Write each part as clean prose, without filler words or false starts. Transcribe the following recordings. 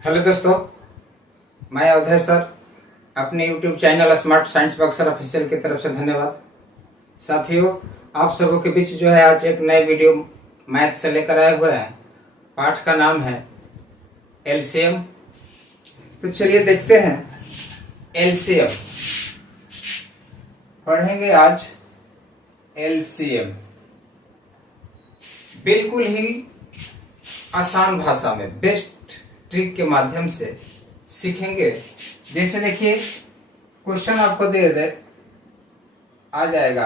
Hello दोस्तों, मैं अवधेय sir. अपने YouTube channel smart science Buxar official की तरफ से धन्यवाद। साथियों, आप सबों के बीच जो है आज एक नए वीडियो मैथ से लेकर आए हुए हैं। पाठ का नाम है एलसीएम। तो चलिए देखते हैं एलसीएम। पढ़ेंगे आज एलसीएम बिल्कुल ही आसान भाषा में, बेस्ट ट्रिक के माध्यम से सीखेंगे। जैसे देखिए, क्वेश्चन आपको दे आ जाएगा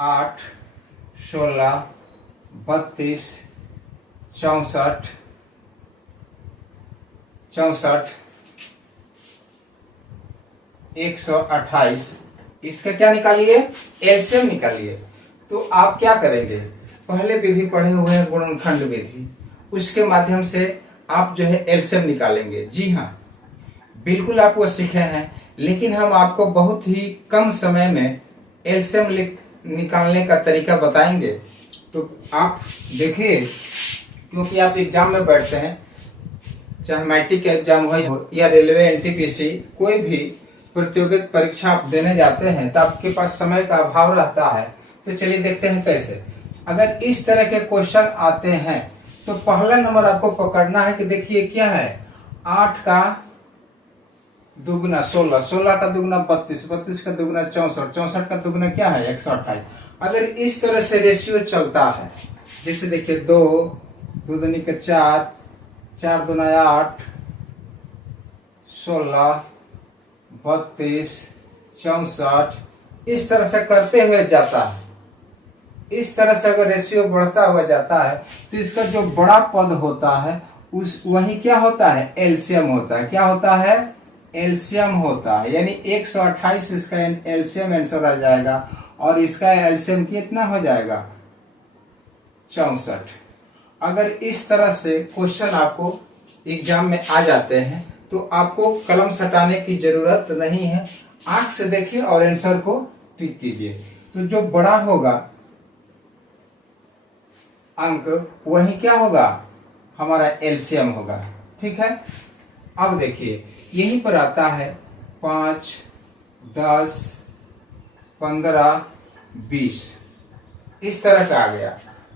8, 16, 32, 64, 128। इसका क्या निकालिए? एलसीएम निकालिए। तो आप क्या करेंगे? पहले विधि पढ़े हुए हैं गुणनखंड विधि, उसके माध्यम से आप जो है एलसीएम निकालेंगे। जी हाँ, बिल्कुल आप वो सीखे हैं, लेकिन हम आपको बहुत ही कम समय में एलसीएम निकालने का तरीका बताएंगे। तो आप देखिए, क्योंकि आप एग्जाम में बैठते हैं, चाहे मैट्रिक एग्जाम हो या रेलवे एनटीपीसी, कोई भी प्रतियोगिक परीक्षा आप देने जाते हैं तो आपके पास समय का अभाव रहता है। तो चलिए देखते हैं कैसे। अगर इस तरह के क्वेश्चन आते हैं तो पहला नंबर आपको पकड़ना है कि देखिए क्या है, 8 का दुगुना 16, 16 का दुगुना 32, 32 का दुगुना 64, 64 का दुगुना क्या है 128। अगर इस तरह से रेशियो चलता है, जैसे देखिए 2, 2 दूनी के 4, 4 दूना 8, 16, 32, 64, इस तरह से करते हुए जाता है। इस तरह से अगर रेशियो बढ़ता हुआ जाता है तो इसका जो बड़ा पद होता है वही क्या होता है? एलसीएम होता है। क्या होता है? एलसीएम होता है। यानी 128 इसका एलसीएम आंसर आ जाएगा, और इसका एलसीएम कितना हो जाएगा? 64। अगर इस तरह से क्वेश्चन आपको एग्जाम में आ जाते हैं तो आपको कलम सटाने की जरूरत नहीं है। आंख से देखिए और आंसर को टिक कीजिए। तो जो बड़ा होगा अंक, वही क्या होगा? हमारा एलसीएम होगा। ठीक है। अब देखिए, यहीं पर आता है 5, 10, 15, 20, इस तरह का आ गया।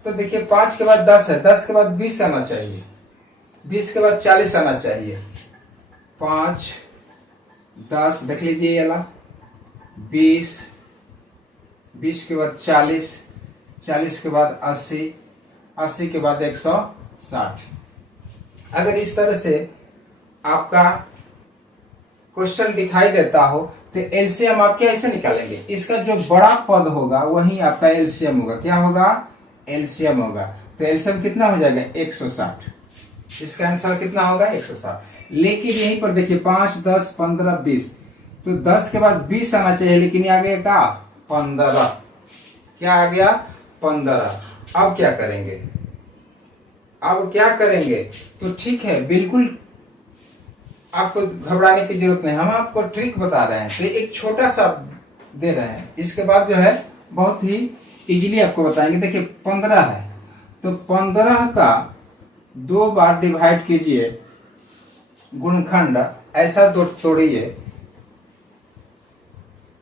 तो देखिए 5 के बाद 10 है, 10 के बाद 20 आना चाहिए, 20 के बाद 40 आना चाहिए। 5, 10 देख लीजिए ये वाला, 20, 20 के बाद 40, 40 के बाद 80, 80 के बाद 160। अगर इस तरह से आपका क्वेश्चन दिखाई देता हो तो एलसीएम आप कैसे निकालेंगे? इसका जो बड़ा पद होगा वही आपका एलसीएम होगा। क्या होगा? एलसीएम होगा। तो एलसीएम कितना हो जाएगा? 160। इसका आंसर कितना होगा? 160। लेकिन यहीं पर देखिए 5, 10, 15, 20, तो 10 के बाद 20 आना चाहिए, लेकिन ये आ गया क्या? 15। क्या आ गया? 15। अब क्या करेंगे? अब क्या करेंगे? तो ठीक है, बिल्कुल आपको घबराने की जरूरत नहीं, हम आपको ट्रिक बता रहे हैं। तो एक छोटा सा दे रहे हैं, इसके बाद जो है बहुत ही इजीली आपको बताएंगे। देखिए 15 है, तो 15 का 2 बार डिवाइड कीजिए गुणनखंड, ऐसा 2 तोड़िए,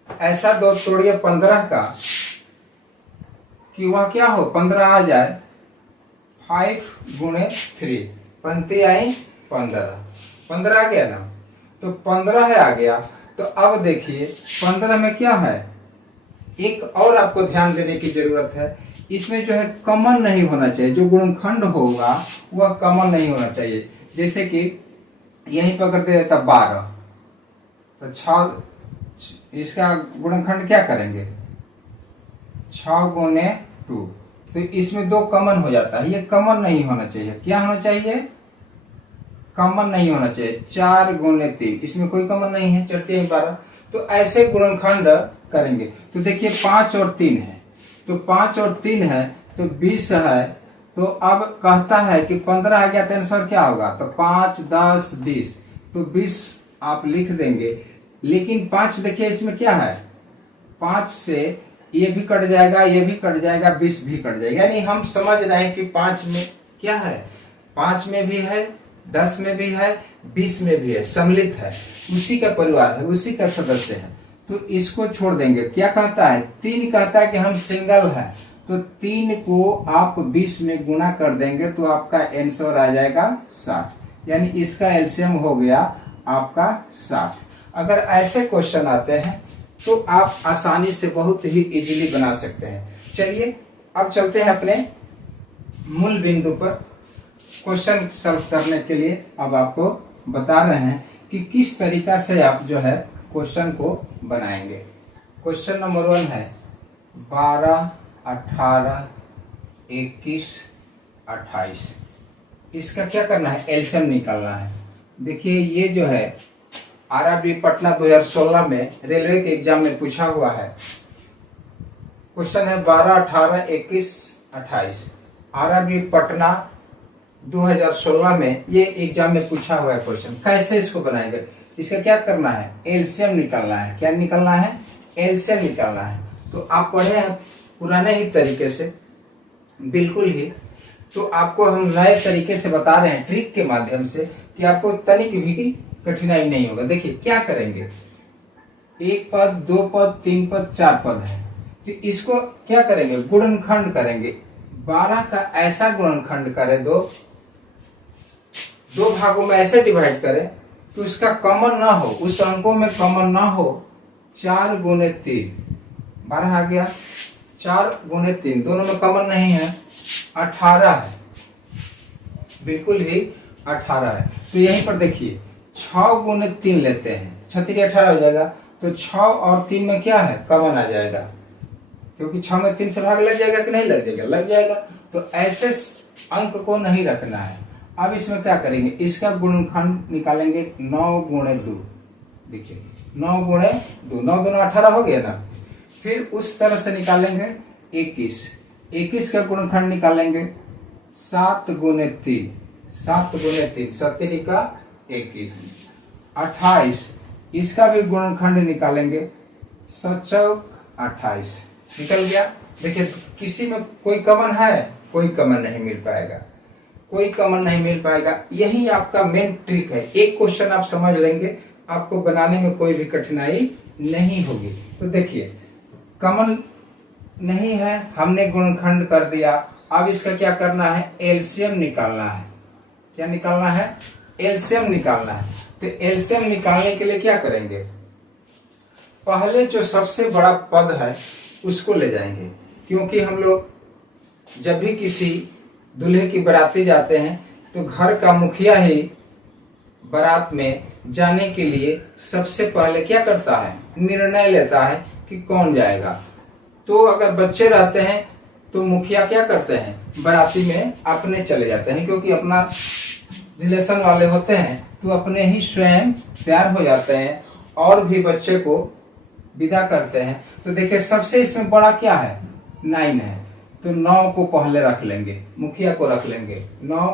ऐसा 2 तोड़िए 15 का, कि वह क्या हो? 15 आ जाए। 5 गुणे 3, 15 आई 15, 15 आ गया ना। तो 15 है आ गया। तो अब देखिए 15 में क्या है, एक और आपको ध्यान देने की जरूरत है। इसमें जो है कॉमन नहीं होना चाहिए। जो गुणनखंड होगा वह कॉमन नहीं होना चाहिए। जैसे कि यहीं पर कर देता 12, तो 6, इसका गुणनखंड क्या करेंगे? 6 गुणे 2, तो इसमें 2 कॉमन हो जाता है। ये कॉमन नहीं होना चाहिए। क्या होना चाहिए? कॉमन नहीं होना चाहिए। 4 गुणे 3, इसमें कोई कॉमन नहीं है, 4 3 12। तो ऐसे गुणनखंड करेंगे। तो देखिए 5 और 3 है, तो 5 और 3 है तो 20 है। तो अब कहता है कि 15 आ गया तो आंसर क्या होगा? तो 5, 10, 20, तो 20 आप लिख देंगे। लेकिन 5 देखिए इसमें क्या है, 5 से ये भी कट जाएगा, ये भी कट जाएगा, 20 भी कट जाएगा। यानी हम समझ रहे हैं कि 5 में क्या है, 5 में भी है 10 में भी है, 20 में भी है, सम्मिलित है, उसी का परिवार है, उसी का सदस्य है। तो इसको छोड़ देंगे। क्या कहता है? 3 कहता है कि हम सिंगल है, तो 3 को आप 20 में गुणा कर देंगे तो आपका आंसर आ जाएगा 60, यानी इसका एलसीएम हो गया आपका 60। अगर ऐसे क्वेश्चन आते हैं तो आप आसानी से बहुत ही इजीली बना सकते हैं। चलिए अब चलते हैं अपने मूल बिंदु पर। क्वेश्चन सॉल्व करने के लिए अब आपको बता रहे हैं कि किस तरीका से आप जो है क्वेश्चन को बनाएंगे। क्वेश्चन नंबर 1 है 12, 18, 21, 28। इसका क्या करना है? एलसीएम निकालना है। देखिए ये जो है आरआरबी पटना 2016 में रेलवे के एग्जाम में पूछा हुआ है। क्वेश्चन है 12, 18, 21, 28। आरआरबी पटना 2016 में ये एग्जाम में पूछा हुआ है क्वेश्चन। कैसे इसको बनाएंगे? इसका क्या करना है? एलसीएम निकालना है। क्या निकालना है? एलसीएम निकालना है। तो आप पढ़े हैं पुराने ही तरीके से, बिल्कुल ही। तो आपको हम नए तरीके से बता रहे हैं, ट्रिक के माध्यम से, कि आपको तनिक भी कठिनाई नहीं होगा। देखिए क्या करेंगे, 1 पद, 2 पद, 3 पद, 4 पद है, तो इसको क्या करेंगे? गुणनखंड करेंगे। 12 का ऐसा गुणनखंड करें, दो भागों में ऐसे डिवाइड करें तो उसका कॉमन ना हो, उस अंकों में कॉमन ना हो। 4 गुणे 3, 12 आ गया। 4 गुणे 3 दोनों में कॉमन नहीं है, 18 है, बिल्कुल ही 18 है। तो यहीं पर देखिए 6 गुणे 3 लेते हैं, 36 18 हो जाएगा। तो 6 और 3 में क्या है? कॉमन आ जाएगा, क्योंकि 6 में 3 से भाग लग जाएगा कि नहीं लग जाएगा? लग जाएगा। तो ऐसे अंक को नहीं रखना है। अब इसमें क्या करेंगे? इसका गुणनखंड निकालेंगे। 9 गुणे 2, देखिए 9 गुणे 2, 9 दूना 18 हो गया ना। फिर उस तरह से निकालेंगे 21, 21 का गुणनखंड निकालेंगे। 7 गुणे 3, 7 गुणे 3, 70 का 21, 28। इसका भी गुणनखंड निकालेंगे। 7 28 निकल गया। देखिए किसी में कोई कॉमन है? कोई कॉमन नहीं मिल पाएगा, कोई कॉमन नहीं मिल पाएगा। यही आपका मेन ट्रिक है। एक क्वेश्चन आप समझ लेंगे, आपको बनाने में कोई भी कठिनाई नहीं होगी। तो देखिए कॉमन नहीं है, हमने गुणनखंड कर दिया। अब इसका क्या करना है? एलसीएम निकालना है। क्या निकालना है? एलसीएम निकालना है। तो एलसीएम निकालने के लिए क्या करेंगे? पहले जो सबसे बड़ा पद है उसको ले जाएंगे, क्योंकि हम लोग जब भी किसी दूल्हे की बाराती जाते हैं तो घर का मुखिया ही बारात में जाने के लिए सबसे पहले क्या करता है? निर्णय लेता है कि कौन जाएगा। तो अगर बच्चे रहते हैं तो मुखिया क्या करते हैं? बाराती में अपने चले जाते हैं, क्योंकि अपना रिलेशन वाले होते हैं, तो अपने ही स्वयं तैयार हो जाते हैं और भी बच्चे को विदा करते हैं। तो देखिए सबसे इसमें बड़ा क्या है? 9 है। तो 9 को पहले रख लेंगे, मुखिया को रख लेंगे 9।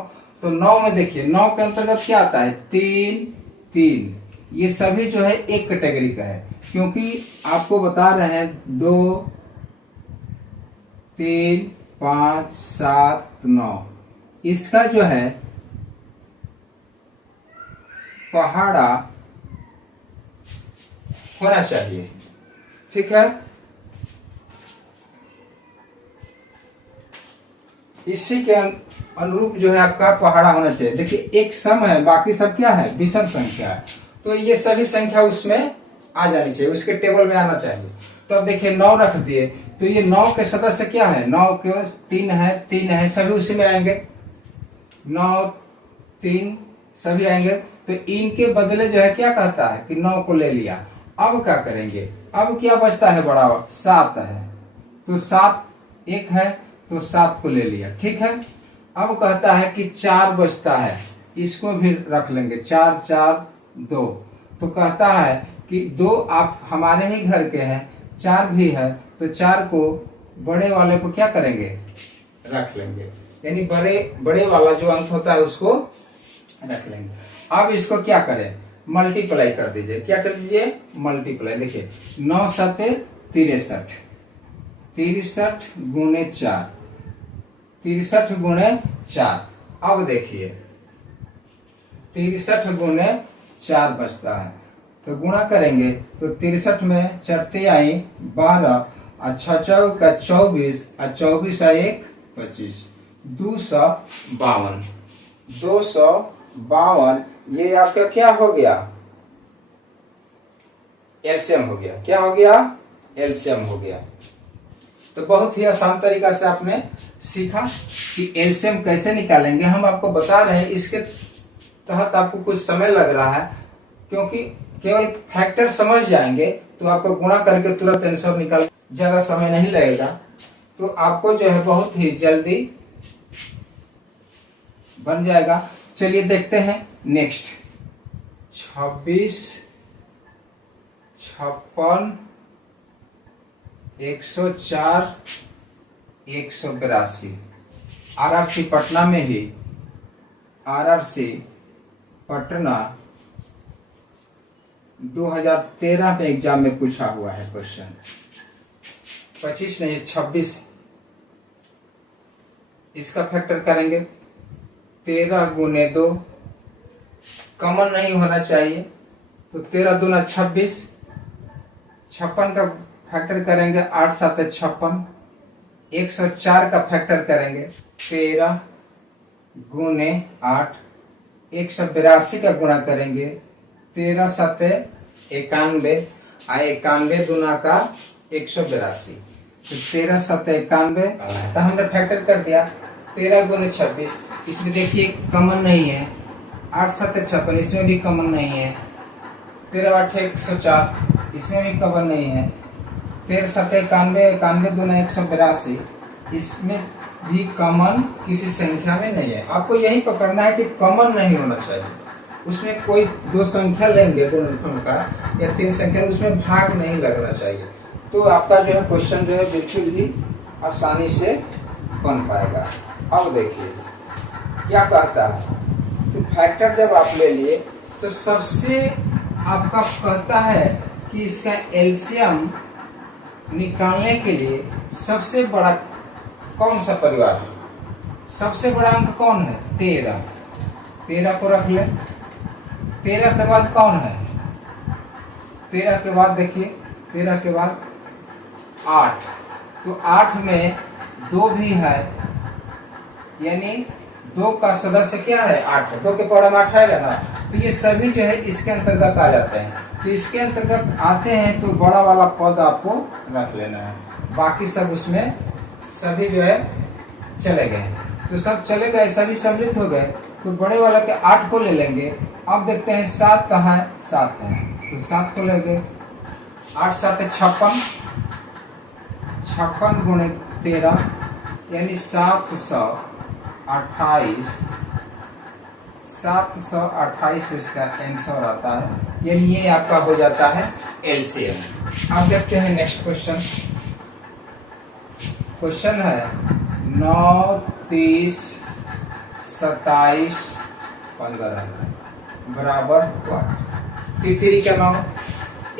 तो 9 में देखिए 9 के अंतर्गत क्या आता है? 3 3। ये सभी जो है एक कैटेगरी का है, क्योंकि आपको बता रहे हैं 2 3 5 7 9। इसका जो है पहाड़ा होना चाहिए, ठीक है। इसी के अनुरूप जो है आपका पहाड़ा होना चाहिए। देखिए एक सम है, बाकी सब क्या है? विषम संख्या है। तो ये सभी संख्या उसमें आ जानी चाहिए, उसके टेबल में आना चाहिए। तो अब देखिए 9 रख दिए, तो ये 9 के सदस्य क्या है? 9 के 3 है, 3 है, सभी उसी में आएंगे। 9 3 सभी आएंगे। तो इनके बदले जो है क्या कहता है कि 9 को ले लिया। अब क्या करेंगे? अब क्या बचता है? बड़ा 7 है, तो 7 एक है, तो 7 को ले लिया, ठीक है। अब कहता है कि 4 बचता है, इसको भी रख लेंगे। 4 4 2। तो कहता है कि 2 आप हमारे ही घर के हैं, 4 भी है, तो 4 को बड़े वाले को क्या करेंगे? रख लेंगे, यानी बड़े वाला जो अंक होता है उसको रख लेंगे। अब इसको क्या करें? मल्टीप्लाई कर दीजिए। क्या कर दीजिए? मल्टीप्लाई। देखिए 9 7 63, 63 गुणे 4, 63 गुणे 4। अब देखिए 63 गुने 4 बचता है। तो गुणा करेंगे तो 63 में चरते आई 12 और 6 चौका 24 और 24 एक 25, 252। 252 ये आपका क्या हो गया? एलसीएम हो गया। क्या हो गया? एलसीएम हो गया। तो बहुत ही आसान तरीका से आपने सीखा कि एलसीएम कैसे निकालेंगे। हम आपको बता रहे हैं, इसके तहत आपको कुछ समय लग रहा है, क्योंकि केवल फैक्टर समझ जाएंगे तो आपको गुणा करके तुरंत आंसर निकाल, ज्यादा समय नहीं लगेगा। तो आपको जो है बहुत ही जल्दी बन जाएगा। चलिए देखते हैं नेक्स्ट। 26, 56, 104, 182। आरआरसी पटना में ही, आरआरसी पटना 2013 में एग्जाम में पूछा हुआ है क्वेश्चन। 25 नहीं 26। इसका फैक्टर करेंगे 13 गुने 2, कॉमन नहीं होना चाहिए, तो 13 दूना 26। 56 का फैक्टर करेंगे 8 7 56। 104 का फैक्टर करेंगे 13 गुने 8। 182 का गुणा करेंगे 13 7 91 और 91 दूना का 182। तो 13 7 91, तो हमने फैक्टर कर दिया 13 गुने 26। इसमें देखिए कॉमन नहीं है। 8 7 56, इसमें भी कॉमन नहीं है। 13 8 104, इसमें भी कॉमन नहीं है। 13 7 91, 91 दूना 182, इसमें भी कॉमन किसी संख्या में नहीं है। आपको यही पकड़ना है कि कॉमन नहीं होना चाहिए। उसमें कोई दो संख्या लेंगे, दो अंकों का या 3 संख्या, उसमें भाग नहीं लगना चाहिए। तो आपका जो है क्वेश्चन जो है बिल्कुल ही आसानी से बन पाएगा। अब देखिए क्या कहता है। तो फैक्टर जब आप ले लिए तो सबसे आपका कहता है कि इसका एलसीएम निकालने के लिए सबसे बड़ा कौन सा परिवार है? सबसे बड़ा अंक कौन है? 13। 13 को रख ले। 13 के बाद कौन है? 13 के बाद देखिए, 13 के बाद 8। तो 8 में 2 भी है, यानी 2 का सदस्य क्या है? 8 है। 2 के पावर में 8 आएगा ना, तो ये सभी जो है इसके अंतर्गत आ जाते हैं। तो इसके अंतर्गत आते हैं तो बड़ा वाला पद आपको रख लेना है, बाकी सब उसमें सभी जो है चले गए। तो सब चले गए, सभी सम्मिलित हो गए, तो बड़े वाला के 8 को ले लेंगे। अब देखते हैं 7 कहाँ है? 7 है, तो 7 को लेंगे। 8 7 56, 56 गुणे 13 यानी 728। 728 इसका आंसर आता है, यानी ये आपका हो जाता है एलसीएम। अब देखते हैं नेक्स्ट क्वेश्चन। क्वेश्चन है 9 30 27 15 बराबर 8। तितरी का 9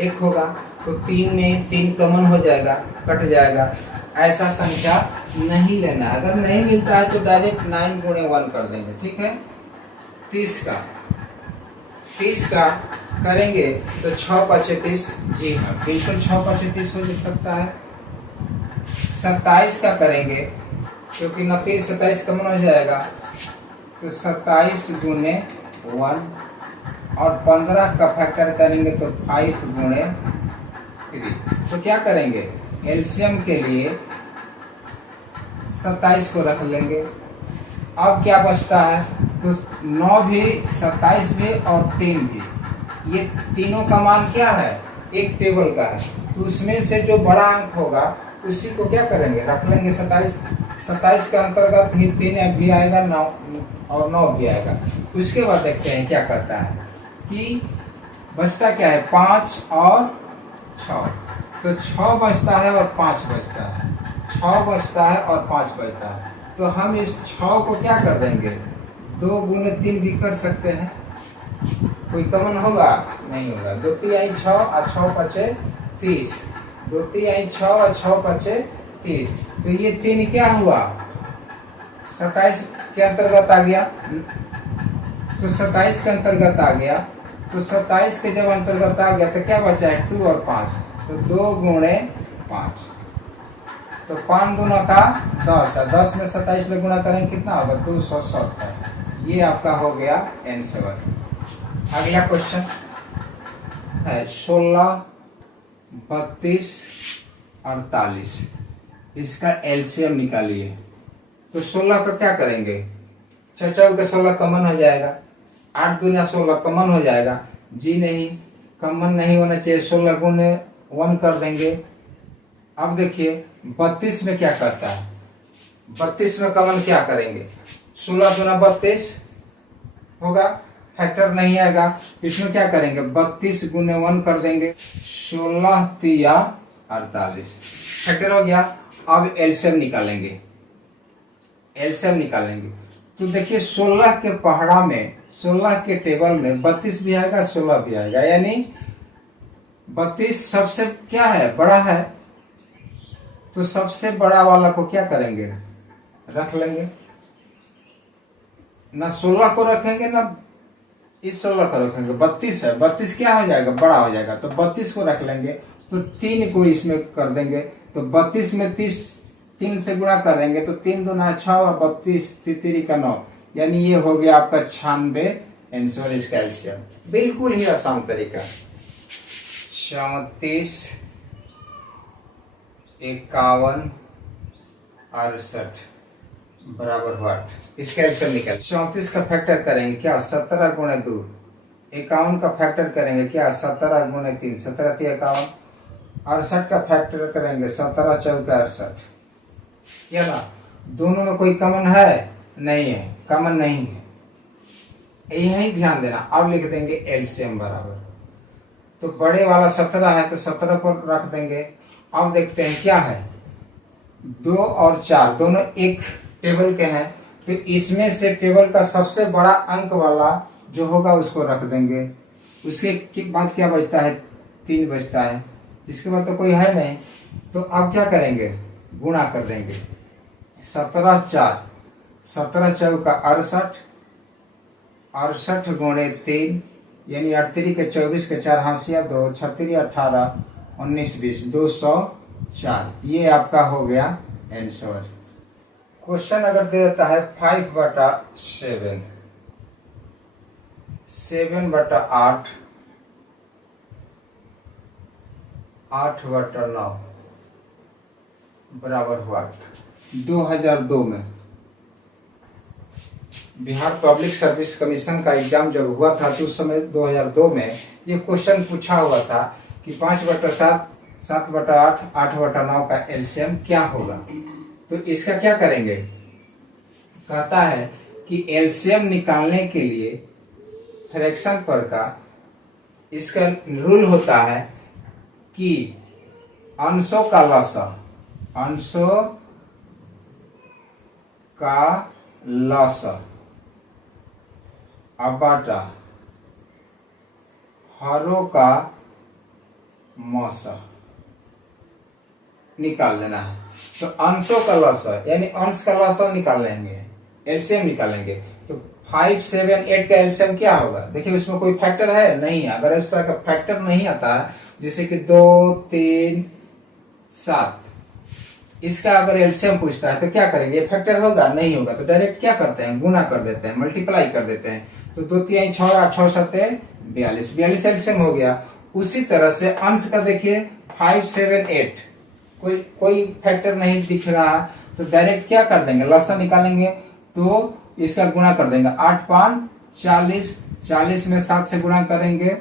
1 होगा, तो 3 में 3 कॉमन हो जाएगा, कट जाएगा। ऐसा संख्या नहीं लेना। अगर नहीं मिलता है तो डायरेक्ट 9 गुणे 1 कर देंगे, ठीक है। 30 का करेंगे तो 6 5 30। जी हाँ, बिल्कुल 6 5 30 हो सकता है। 27 का करेंगे, क्योंकि 29 27 कम हो जाएगा, तो 27 गुने 1। और 15 का फैक्टर करेंगे तो 5 गुणे 3। तो क्या करेंगे? एलसीएम के लिए 27 को रख लेंगे। अब क्या बचता है? तो 9 भी, 27 भी और 3 भी, ये तीनों का मान क्या है? एक टेबल का है, तो उसमें से जो बड़ा अंक होगा उसी को क्या करेंगे? रख लेंगे। 27 के अंतर्गत ही 3 भी आएगा, 9 और 9 भी आएगा। उसके बाद देखते हैं क्या कहता है कि बचता क्या है? 5 और 6। तो 6 बचता है और 5 बचता है। 6 बचता है और 5 बचता है। तो हम इस 6 को क्या कर देंगे? 2 गुने 3 भी कर सकते हैं। कोई कॉमन होगा? नहीं होगा। 2 3 6 और 6 5 30। 2 3 6 और 6 5 30। तो ये 3 क्या हुआ? 27 के अंतर्गत आ गया। तो 27 के अंतर्गत आ गया। तो 27 के जब अंतर्गत आ गया तो क्या बचा है 2 और 5, तो 2 गुणे 5, तो 5 दूना का 10 है। 10 में 27 में गुणा करेंगे कितना होगा 270। ये आपका हो गया आंसर। अगला क्वेश्चन है 16, 32, 48, इसका एलसीएम निकालिए। तो 16 का क्या करेंगे, 6 का 16 कॉमन हो जाएगा, 8 दूना 16 कॉमन हो जाएगा, जी नहीं कॉमन नहीं होना चाहिए, 16 गुने 1 कर देंगे। अब देखिए 32 में क्या करता है, 32 में कॉमन क्या करेंगे, 16 दूना 32 होगा, फैक्टर नहीं आएगा, इसमें क्या करेंगे 32 गुने 1 कर देंगे, 16 तिया 48, फैक्टर हो गया। अब एलसीएम निकालेंगे, एलसीएम निकालेंगे। तो देखिए 16 के पहाड़ा में, 16 के टेबल में 32 भी आएगा 16 भी आएगा, यानी 32 सबसे क्या है बड़ा है, तो सबसे बड़ा वाला को क्या करेंगे रख लेंगे, ना 16 को रखेंगे ना इस 16 को रखेंगे, 32 है, 32 क्या हो जाएगा बड़ा हो जाएगा, तो 32 को रख लेंगे। तो 3 को इसमें कर देंगे, तो 32 में 3 से गुणा करेंगे, तो 3 दूना 6 और 32 तितरी का 9, यानी ये हो गया आपका 96 आंसर इसका एलसीएम। बिल्कुल ही आसान तरीका। 34, 51, 68 बराबर व्हाट, इसका एलसीएम निकल। 34 का फैक्टर करेंगे क्या 17 गुणे 2, 51 का फैक्टर करेंगे क्या 17 गुणे 3, 17 3 51, 68 का फैक्टर करेंगे 17 चौका 68, या ना दोनों में कोई कॉमन है नहीं है, कॉमन नहीं है, यही ध्यान देना। अब लिख देंगे एलसीएम बराबर, तो बड़े वाला 17 है तो 17 को रख देंगे। अब देखते हैं क्या है, 2 और 4 दोनों एक टेबल के हैं, तो इसमें से टेबल का सबसे बड़ा अंक वाला जो होगा उसको रख देंगे। उसके बाद क्या बचता है 3 बचता है, इसके बाद तो कोई है नहीं, तो अब क्या करेंगे गुणा कर देंगे। 17 4, 17 चौका 68, 68 गुणे 3 यानी 38 के 24 के 4 हासिया 2, 36 18 19 20 204, ये आपका हो गया आंसर। क्वेश्चन अगर दे देता है 5/7, 7/8, 8/9 बराबर हुआ 2002 में बिहार पब्लिक सर्विस कमीशन का एग्जाम जब हुआ था तो उस समय 2002 में ये क्वेश्चन पूछा हुआ था कि 5/7, 7/8, 8/9 का एलसीएम क्या होगा। तो इसका क्या करेंगे, कहता है कि एलसीएम निकालने के लिए फ्रैक्शन पर का इसका रूल होता है कि अंशों का लसा, अंशों का लसा अबाटा हरों का मौसा निकाल लेना है। तो अंशों का लसा यानी अंश का लसा निकाल लेंगे, एलसीएम निकालेंगे। तो 5 7 8 का एलसीएम क्या होगा, देखिए उसमें कोई फैक्टर है नहीं है। अगर इस तरह का फैक्टर नहीं आता है जैसे कि 2 3 7, इसका अगर एलसीएम पूछता है तो क्या करेंगे, ये फैक्टर होगा नहीं होगा, तो डायरेक्ट क्या करते हैं गुना कर देते हैं, मल्टीप्लाई कर देते हैं। तो 2 3 6 8 6 7 42, 42 एलसीएम हो गया। उसी तरह से अंश का देखिए 5 7 8 कोई फैक्टर नहीं दिख रहा, तो डायरेक्ट क्या कर देंगे लसा निकालेंगे, तो इसका गुणा कर देंगे। 8 5 40, 40 में 7 से गुणा करेंगे,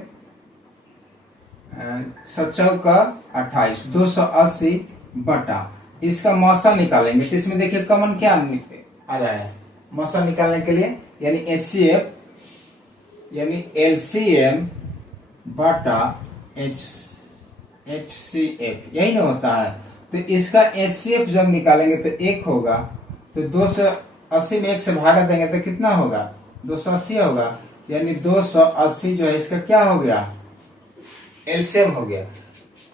7 का 28, 280 बटा इसका मौसा निकालेंगे। तो इसमें देखिए कॉमन क्या आ रहा है मौसा निकालने के लिए, यानी एचसीएफ यानी एलसीएम बटा एचसीएफ यही ना होता है। तो इसका एचसीएफ जब निकालेंगे तो 1 होगा, तो 280 में 1 से भागा देंगे तो कितना होगा 280 होगा, यानी 280 जो है इसका क्या हो गया एलसीएम हो गया।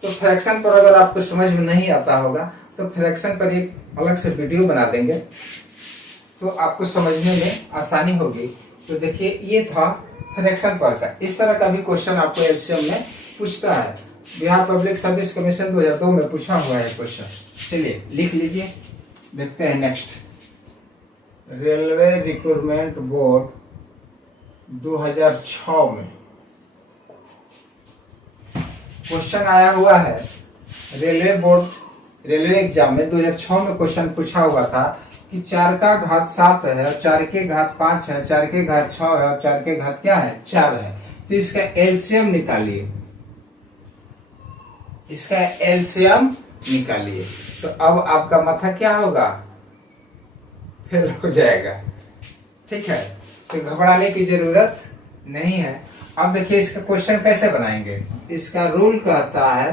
तो फ्रैक्शन पर अगर आपको समझ में नहीं आता होगा तो फ्रैक्शन पर एक अलग से वीडियो बना देंगे, तो आपको समझने में आसानी होगी तो देखिए ये था फ्रैक्शन पर का। इस तरह का भी क्वेश्चन आपको एलसीएम में पूछता है। बिहार पब्लिक सर्विस कमीशन 2002 में पूछा हुआ है क्वेश्चन। चलिए लिख लीजिए, देखते हैं नेक्स्ट। रेलवे रिक्रूटमेंट बोर्ड 2006 में क्वेश्चन आया हुआ है। रेलवे एग्जाम में 2006 में क्वेश्चन पूछा हुआ था कि 4 का घात 7 है और 4 के घात 5 है, 4 के घात 6 है और 4 के घात क्या है 4 है। तो इसका एलसीएम निकालिए, इसका एलसीएम निकालिए। तो अब आपका माथा क्या होगा, फेल हो जाएगा। ठीक है, तो घबराने की जरूरत नहीं है। अब देखिए इसका क्वेश्चन कैसे बनाएंगे। इसका रूल कहता है,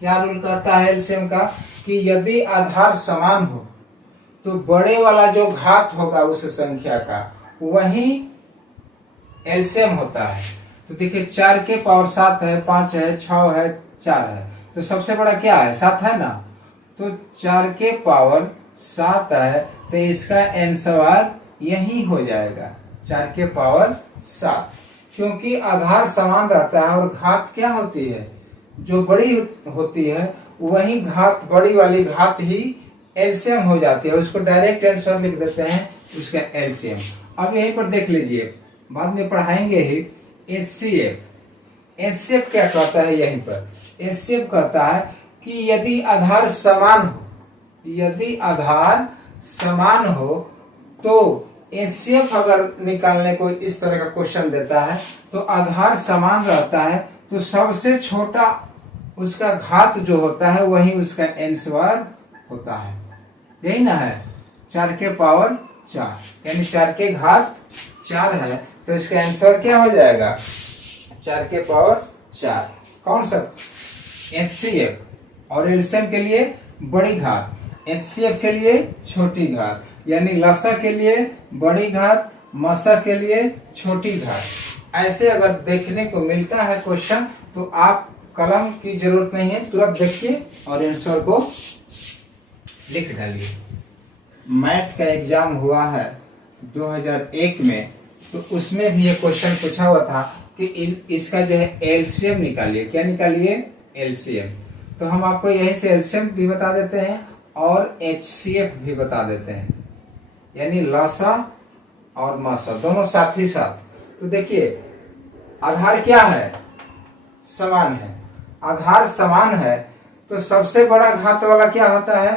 क्या रूल कहता है एलसीएम का, कि यदि आधार समान हो तो बड़े वाला जो घात होगा उस संख्या का वही एलसीएम होता है। तो देखिए 4 के पावर 7 है, 5 है, 6 है, 4 है। तो सबसे बड़ा क्या है 7 है ना। तो 4 के पावर 7 है, तो इसका आंसर यही हो जाएगा 4 के पावर 7, क्योंकि आधार समान रहता है और घात क्या होती है, जो बड़ी होती है वही घात, बड़ी वाली घात ही एलसीएम हो जाती है। उसको डायरेक्ट आंसर लिख देते हैं उसका एलसीएम। अब यहीं पर देख लीजिए, बाद में पढ़ाएंगे ही एचसीएफ। एचसीएफ क्या कहता है, यहीं पर एचसीएफ कहता है कि यदि आधार समान हो, यदि आधार समान हो तो एचसीएफ अगर निकालने को इस तरह का क्वेश्चन देता है तो आधार समान रहता है तो सबसे छोटा उसका घात जो होता है वही उसका आंसर होता है। यही ना है 4 के पावर 4, यानी 4 के घात 4 है, तो इसका आंसर क्या हो जाएगा 4 के पावर 4। कौन सा, एचसीएफ। और एलसीएम के लिए बड़ी घात, एचसीएफ के लिए छोटी घात, यानी लसा के लिए बड़ी घात, मसा के लिए छोटी घात। ऐसे अगर देखने को मिलता है क्वेश्चन तो आप कलम की जरूरत नहीं है, तुरंत देखिए और आंसर को लिख डालिए। मैथ का एग्जाम हुआ है 2001 में, तो उसमें भी ये क्वेश्चन पूछा हुआ था कि इसका जो है एलसीएम निकालिए। क्या निकालिए, एलसीएम। तो हम आपको यहीं से एलसीएम भी बता देते हैं और एचसीएफ भी बता देते हैं, यानी लसा और मसा दोनों साथ ही साथ। तो देखिए आधार क्या है, समान है। आधार समान है तो सबसे बड़ा घात वाला क्या होता है,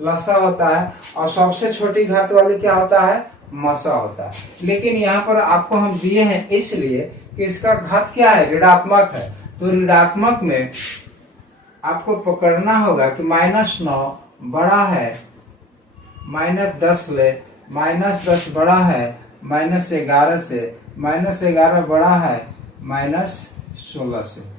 लसा होता है, और सबसे छोटी घात वाली क्या होता है, मसा होता है। लेकिन यहाँ पर आपको हम दिए हैं इसलिए कि इसका घात क्या है, ऋणात्मक है। तो ऋणात्मक में आपको पकड़ना होगा कि -9 बड़ा है -10 ले, -10 बड़ा है -11 से, -11 बड़ा है -16 से।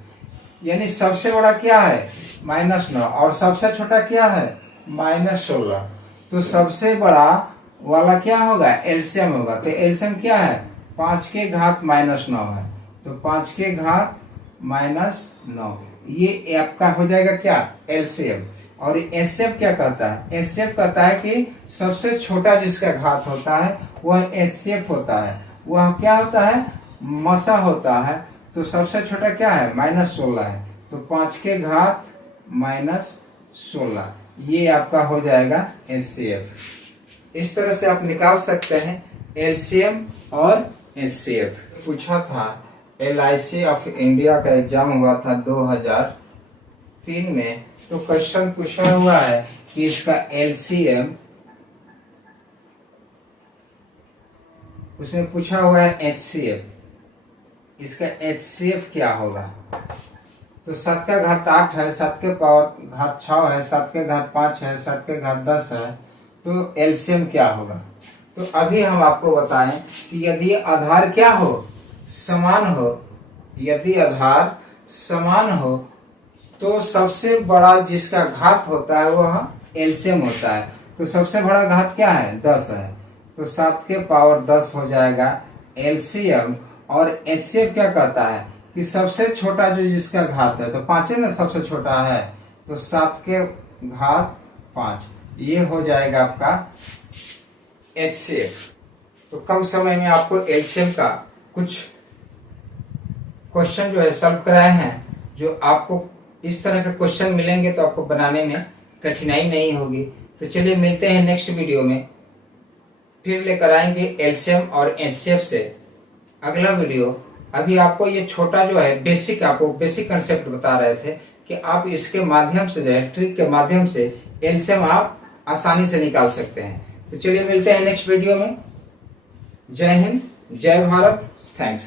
यानी सबसे बड़ा क्या है -9 और सबसे छोटा क्या है -16। तो सबसे बड़ा वाला क्या होगा, एलसीएम होगा। तो एलसीएम क्या है, 5 के घात -9 है, तो 5 के घात -9, ये आपका हो जाएगा क्या, एलसीएम। और एचसीएफ क्या कहता है, एचसीएफ कहता है कि सबसे छोटा जिसका घात होता है वह एचसीएफ होता है। वह क्या होता है, मसा होता है। तो सबसे छोटा क्या है, -16 है, तो 5 के घात -16, ये आपका हो जाएगा एचसीएफ। इस तरह से आप निकाल सकते हैं एलसीएम और एचसीएफ। पूछा था LIC ऑफ इंडिया का एग्जाम हुआ था 2003 में, तो क्वेश्चन पूछा हुआ है कि इसका एलसीएम, उसमें पूछा हुआ है एचसीएफ, इसका एचसीएफ क्या होगा। तो 7 का घात 8 है, 7 के पावर घात 6 है, 7 के घात 5 है, 7 के घात 10 है, तो एलसीएम क्या होगा। तो अभी हम आपको बताएं कि यदि आधार क्या हो, समान हो, यदि आधार समान हो तो सबसे बड़ा जिसका घात होता है वह एलसीएम होता है। तो सबसे बड़ा घात क्या है, 10 है, तो 7 के पावर 10 हो जाएगा एलसीएम। और एचसीएफ क्या कहता है कि सबसे छोटा जो जिसका घात है, तो 5 है ना सबसे छोटा है, तो 7 के घात 5, ये हो जाएगा आपका एचसीएफ। तो कम समय में आपको एलसीएम का कुछ क्वेश्चन जो है सॉल्व कराए हैं, जो आपको इस तरह के क्वेश्चन मिलेंगे तो आपको बनाने में कठिनाई नहीं होगी। तो चलिए मिलते हैं नेक्स्ट वीडियो में, फिर लेकर आएंगे एलसीएम और एचसीएफ से अगला वीडियो। अभी आपको ये छोटा जो है बेसिक, आपको बेसिक कंसेप्ट बता रहे थे कि आप इसके माध्यम से जो है ट्रिक के माध्यम से एलसीएम आप आसानी से निकाल सकते हैं। तो चलिए मिलते हैं नेक्स्ट वीडियो में। जय हिंद, जय भारत, थैंक्स।